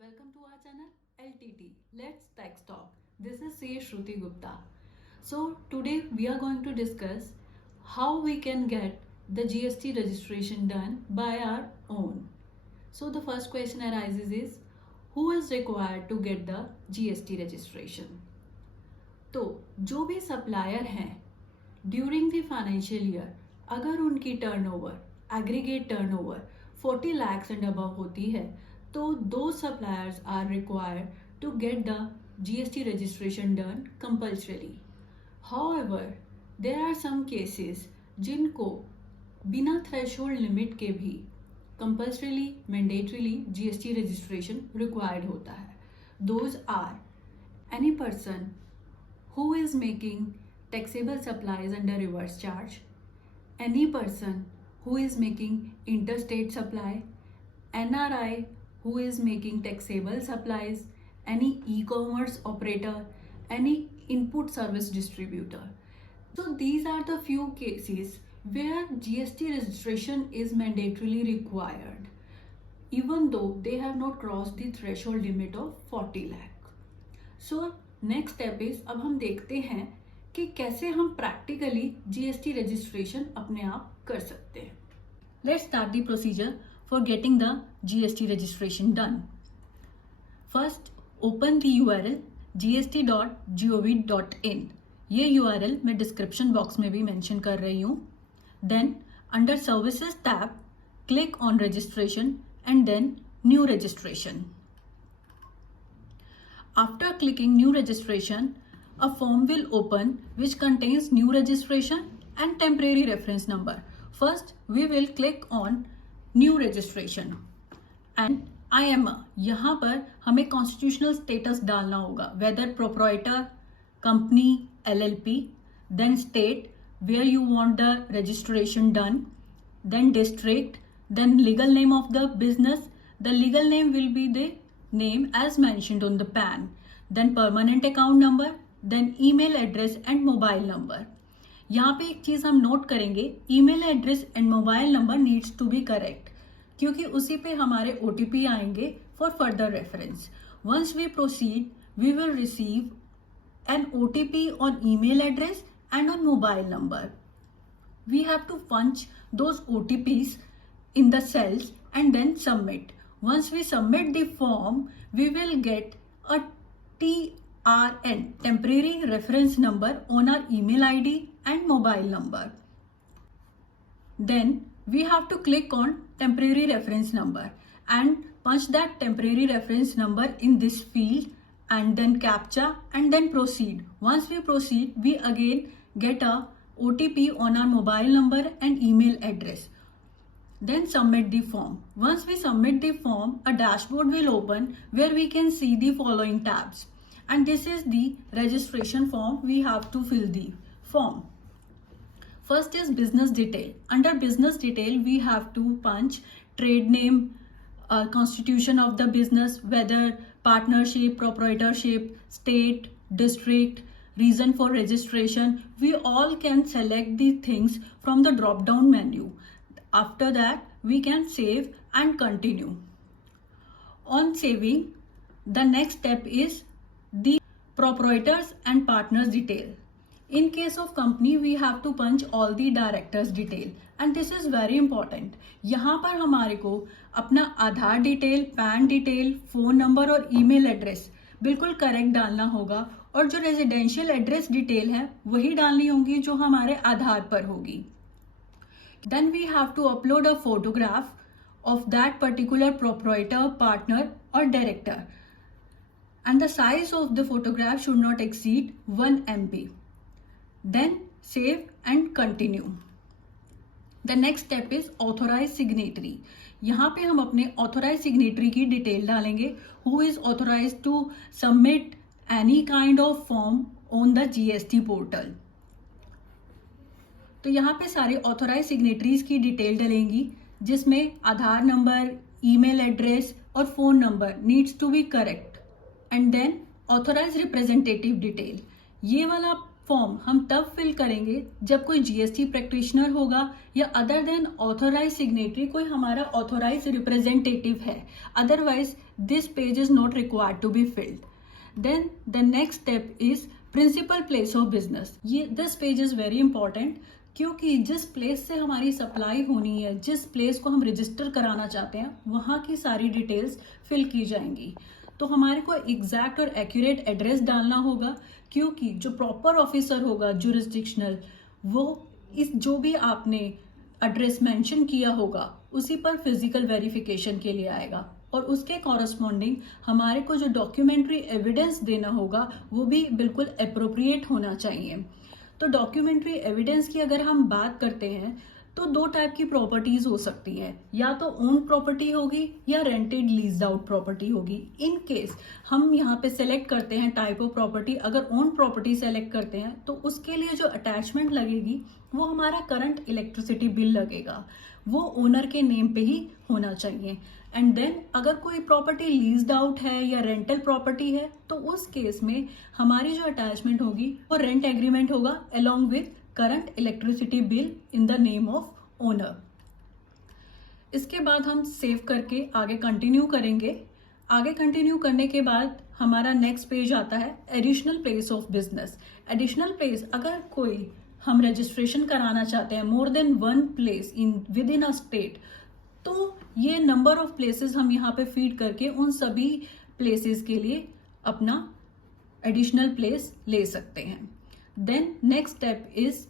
Welcome to our channel LTT. Let's Tax Talk. This is C. Shruti Gupta. So today we are going to discuss how we can get the GST registration done by our own. So the first question arises is who is required to get the GST registration? तो जो भी सप्लायर हैं during the financial year अगर उनकी turnover aggregate turnover 40 lakhs and above होती है तो those suppliers are required to get the GST registration done compulsorily. However, there are some cases जिनको बिना threshold limit के भी compulsorily mandatorily GST registration required होता है. Those are any person who is making taxable supplies under reverse charge, any person who is making interstate supply, NRI who is making taxable supplies, any e-commerce operator, any input service distributor. So these are the few cases where GST registration is mandatorily required, even though they have not crossed the threshold limit of 40 lakh. So next step is अब हम देखते हैं कि कैसे हम practically GST registration अपने आप कर सकते हैं. Let's start the procedure for getting the GST registration done. First, open the URL gst.gov.in. ये URL मैं डिस्क्रिप्शन बॉक्स में भी मेंशन कर रही हूँ. Then, under Services tab, click on Registration and then New Registration. After clicking New Registration, a form will open which contains new registration and temporary reference number. First, we will click on new registration and IMR. यहाँ पर हमें constitutional status डालना होगा, whether proprietor, company, LLP, then state where you want the registration done, then district, then legal name of the business. The legal name will be the name as mentioned on the PAN, then permanent account number, then email address and mobile number. यहाँ पे एक चीज हम note करेंगे, email address and mobile number needs to be correct, क्योंकि उसी पे हमारे OTP आएंगे for further reference. Once we proceed we will receive an OTP on email address and on mobile number. We have to punch those OTPs in the cells and then submit. Once we submit the form, we will get a TRN, temporary reference number, on our email ID and mobile number. Then we have to click on temporary reference number and punch that temporary reference number in this field and then captcha and then proceed. Once we proceed, we again get a OTP on our mobile number and email address. Then submit the form. Once we submit the form, a dashboard will open where we can see the following tabs. And this is the registration form. We have to fill the form. First is business detail. Under business detail, we have to punch trade name, constitution of the business, whether partnership, proprietorship, state, district, reason for registration. We all can select the things from the drop down menu. After that, we can save and continue. On saving, the next step is the proprietors and partners detail. In case of company, we have to punch all the directors detail and this is very important. यहाँ पर हमारे को अपना Aadhaar detail, PAN detail, phone number और email address बिल्कुल correct डालना होगा और जो रेजिडेंशियल एड्रेस डिटेल है वही डालनी होगी जो हमारे आधार पर होगी. Then we have to upload a photograph of that particular proprietor, partner or director and the size of the photograph should not exceed 1 MB. Then save and continue. The next step is authorized signatory. यहाँ पे हम अपने authorized signatory की डिटेल डालेंगे, who is authorized to submit any kind of form on the GST portal. तो यहाँ पे सारे ऑथोराइज सिग्नेटरीज की डिटेल डलेंगी जिसमें आधार नंबर, ईमेल एड्रेस और phone number needs to be correct and then authorize representative detail. ये वाला फॉर्म हम तब फिल करेंगे जब कोई जीएसटी प्रैक्टिशनर होगा या अदर देन ऑथोराइज सिग्नेटरी कोई हमारा ऑथोराइज रिप्रेजेंटेटिव है. Otherwise this page is not required to be filled. Then the next step is principal place of business. ये this page is very important क्योंकि जिस प्लेस से हमारी सप्लाई होनी है, जिस प्लेस को हम रजिस्टर कराना चाहते हैं, वहाँ की सारी डिटेल्स फिल की जाएंगी. तो हमारे को एग्जैक्ट और एक्यूरेट एड्रेस डालना होगा क्योंकि जो प्रॉपर ऑफिसर होगा जुरिस्डिक्शनल, वो इस जो भी आपने एड्रेस मेंशन किया होगा उसी पर फिजिकल वेरिफिकेशन के लिए आएगा और उसके कॉरस्पॉन्डिंग हमारे को जो डॉक्यूमेंट्री एविडेंस देना होगा वो भी बिल्कुल अप्रोप्रिएट होना चाहिए. तो डॉक्यूमेंट्री एविडेंस की अगर हम बात करते हैं तो दो टाइप की प्रॉपर्टीज हो सकती है, या तो ओन प्रॉपर्टी होगी या रेंटेड लीज्ड आउट प्रॉपर्टी होगी. इन केस हम यहाँ पे सेलेक्ट करते हैं टाइप ऑफ प्रॉपर्टी, अगर ओन प्रॉपर्टी सेलेक्ट करते हैं तो उसके लिए जो अटैचमेंट लगेगी वो हमारा करंट इलेक्ट्रिसिटी बिल लगेगा, वो ओनर के नेम पे ही होना चाहिए. एंड देन अगर कोई प्रॉपर्टी लीज्ड आउट है या रेंटल प्रॉपर्टी है तो उस केस में हमारी जो अटैचमेंट होगी वो रेंट एग्रीमेंट होगा along with current electricity bill in the name of owner. इसके बाद हम सेव करके आगे कंटिन्यू करेंगे. आगे कंटिन्यू करने के बाद हमारा नेक्स्ट पेज आता है additional place of business. Additional place, अगर कोई हम रजिस्ट्रेशन कराना चाहते हैं more than one place in with in a state, तो ये नंबर ऑफ प्लेसेस हम यहाँ पे फीड करके उन सभी प्लेसेस के लिए अपना एडिशनल प्लेस ले सकते हैं. Then next step is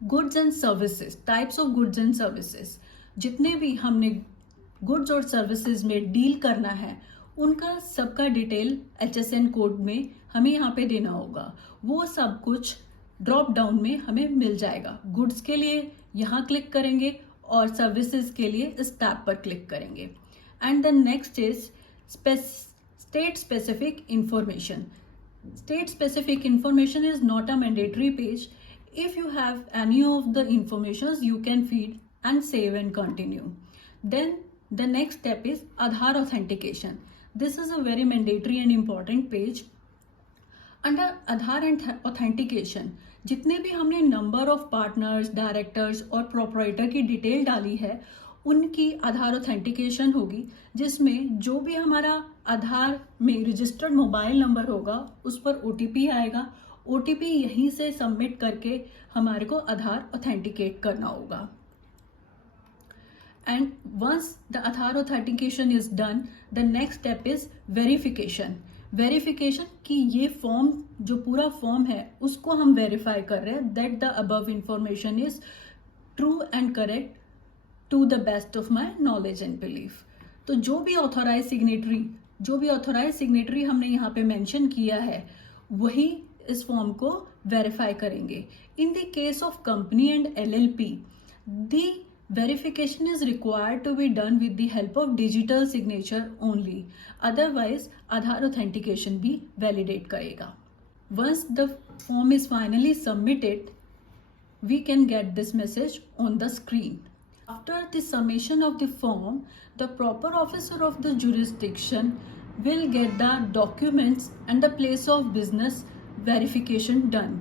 goods and services, types of goods and services. जितने भी हमने गुड्स और सर्विसेज में डील करना है उनका सबका डिटेल HSN कोड में हमें यहाँ पे देना होगा. वो सब कुछ ड्रॉप डाउन में हमें मिल जाएगा. गुड्स के लिए यहाँ क्लिक करेंगे और सर्विसेज के लिए इस टैब पर क्लिक करेंगे. And the next is state specific information. State specific information is not a mandatory page. If you have any of the informations, you can feed and save and continue. Then the next step is Aadhaar authentication. This is a very mandatory and important page. Under Aadhaar and authentication, जितने भी हमने number of partners, directors और प्रोपराइटर की डिटेल डाली है उनकी आधार ऑथेंटिकेशन होगी, जिसमें जो भी हमारा आधार में रजिस्टर्ड मोबाइल नंबर होगा उस पर OTP आएगा. OTP यहीं से सबमिट करके हमारे को आधार ऑथेंटिकेट करना होगा. And once the Aadhaar authentication is done, the next step is verification. Verification कि ये फॉर्म, जो पूरा फॉर्म है उसको हम वेरीफाई कर रहे हैं that the above information is true and correct to the best of my knowledge and belief. तो जो भी ऑथोराइज सिग्नेटरी हमने यहाँ पे मेंशन किया है वही इस फॉर्म को वेरीफाई करेंगे. In the case of company and LLP, the verification is required to be done with the help of digital signature only. Otherwise, Aadhaar authentication भी validate करेगा. Once the form is finally submitted, we can get this message on the screen. After the submission of the form, the proper officer of the jurisdiction will get the documents and the place of business verification done.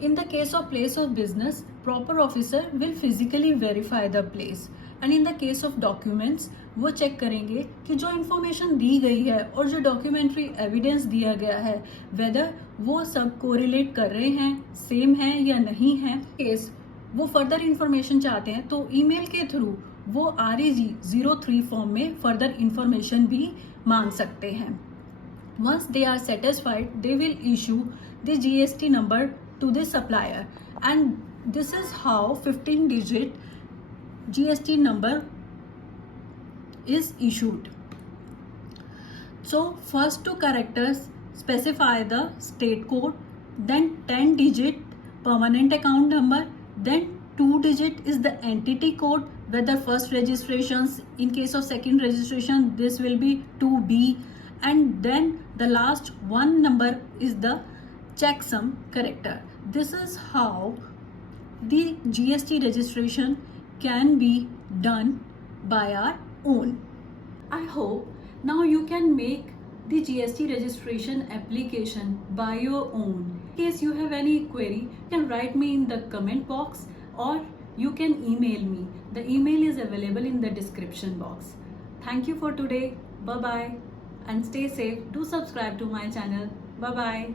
In the case of place of business, proper officer will physically verify the place. And in the case of documents, वो चेक करेंगे कि जो इन्फॉर्मेशन दी गई है और जो documentary evidence दिया गया है वेदर वो सब कोरिलेट कर रहे हैं, सेम है या नहीं है. केस वो फर्दर इंफॉर्मेशन चाहते हैं तो ईमेल के थ्रू वो REG 03 फॉर्म में फर्दर इंफॉर्मेशन भी मांग सकते हैं. Once they are satisfied, they will issue the GST number to the supplier, and this is how 15-digit GST number is issued. So first two characters specify the state code, then 10-digit permanent account number, then 2-digit is the entity code, whether first registrations, in case of second registration this will be 2B, and then the last one number is the checksum character. This is how the GST registration can be done by our own. I hope now you can make the GST registration application by your own. In case you have any query, you can write me in the comment box or you can email me. The email is available in the description box. Thank you for today. Bye bye and stay safe. Do subscribe to my channel. Bye bye.